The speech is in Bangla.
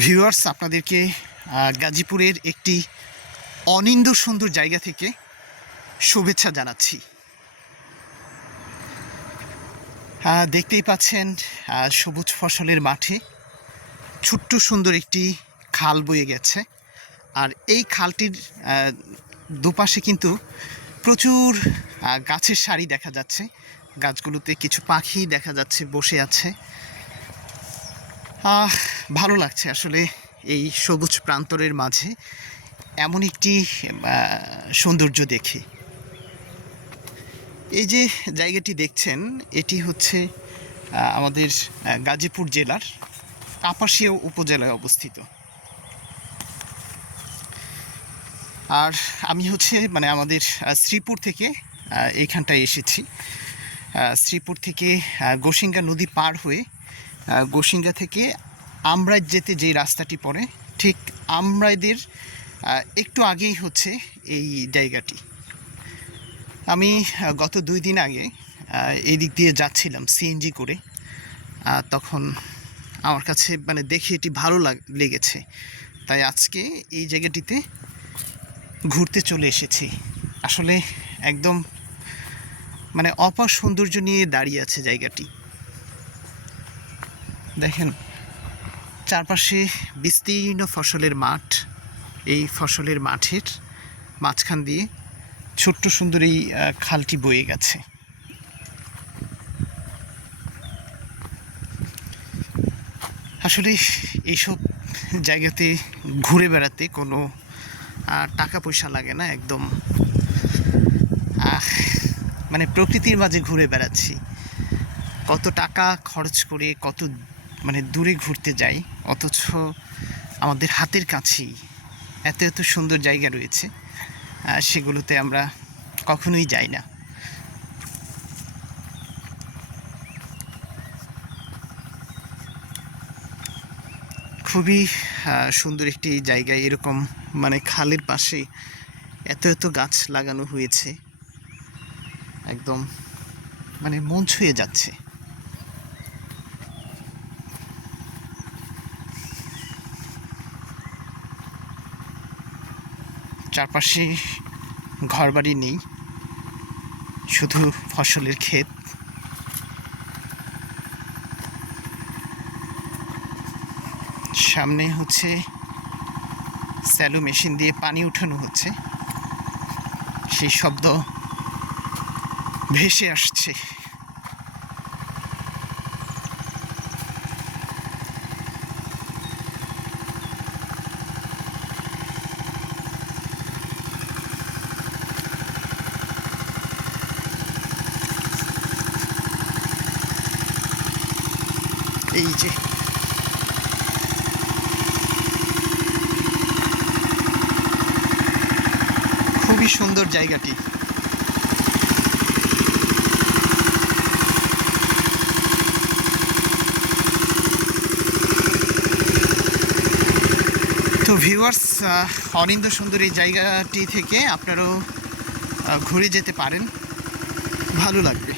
ভিউয়ার্স, আপনাদেরকে গাজীপুরের একটি অনিন্দ্য সুন্দর জায়গা থেকে শুভেচ্ছা জানাচ্ছি। দেখতেই পাচ্ছেন সবুজ ফসলের মাঠে ছোট্ট সুন্দর একটি খাল বয়ে গেছে। আর এই খালটির দুপাশে কিন্তু প্রচুর গাছের সারি দেখা যাচ্ছে। গাছগুলোতে কিছু পাখি দেখা যাচ্ছে বসে আছে। ভালো লাগছে আসলে এই সবুজ প্রান্তরের মাঝে এমন একটি সৌন্দর্য দেখে। এই যে জায়গাটি দেখছেন, এটি হচ্ছে আমাদের গাজীপুর জেলার কাপাসিয়া উপজেলায় অবস্থিত। আর আমি হচ্ছে আমাদের শ্রীপুর থেকে এইখানটায় এসেছি। শ্রীপুর থেকে গোসিঙ্গা নদী পার হয়ে গোসিঙ্গা থেকে আমরাই যেতে যে রাস্তাটি পড়ে, ঠিক আমরাইদের একটু আগেই হচ্ছে এই জায়গাটি। আমি গত 2 দিন আগে এই দিক দিয়ে যাচ্ছিলাম সিএনজি করে। তখন আমার কাছে দেখে এটি ভালো লেগেছে, তাই আজকে এই জায়গাটিতে ঘুরতে চলে এসেছি। আসলে একদম অপার সৌন্দর্য নিয়ে দাঁড়িয়ে আছে জায়গাটি। দেখেন, চারপাশে বিস্তীর্ণ ফসলের মাঠ। এই ফসলের মাঠের মাঝখান দিয়ে ছোট্ট সুন্দর এই খালটি বয়ে গেছে। আসলে এইসব জায়গাতে ঘুরে বেড়াতে কোনো টাকা পয়সা লাগে না। একদম প্রকৃতির মাঝে ঘুরে বেড়াচ্ছি। কত টাকা খরচ করে কত দূরে ঘুরতে যাই, অথচ আমাদের হাতের কাছেই এত এত সুন্দর জায়গা রয়েছে, সেগুলোতে আমরা কখনোই যাই না। খুবই সুন্দর একটি জায়গায় এরকম খালের পাশে এত এত গাছ লাগানো হয়েছে, একদম মন ছুঁয়ে যাচ্ছে। চারপাশে ঘরবাড়ি নেই, শুধু ফসলের ক্ষেত। সামনে হচ্ছে স্যালো মেশিন দিয়ে পানি উঠানো হচ্ছে, সেই শব্দ ভেসে আসছে। এই যে খুবই সুন্দর জায়গাটি। তো ভিউয়ার্স, অনিন্দ্য সুন্দর এই জায়গাটি থেকে আপনারাও ঘুরে যেতে পারেন, ভালো লাগবে।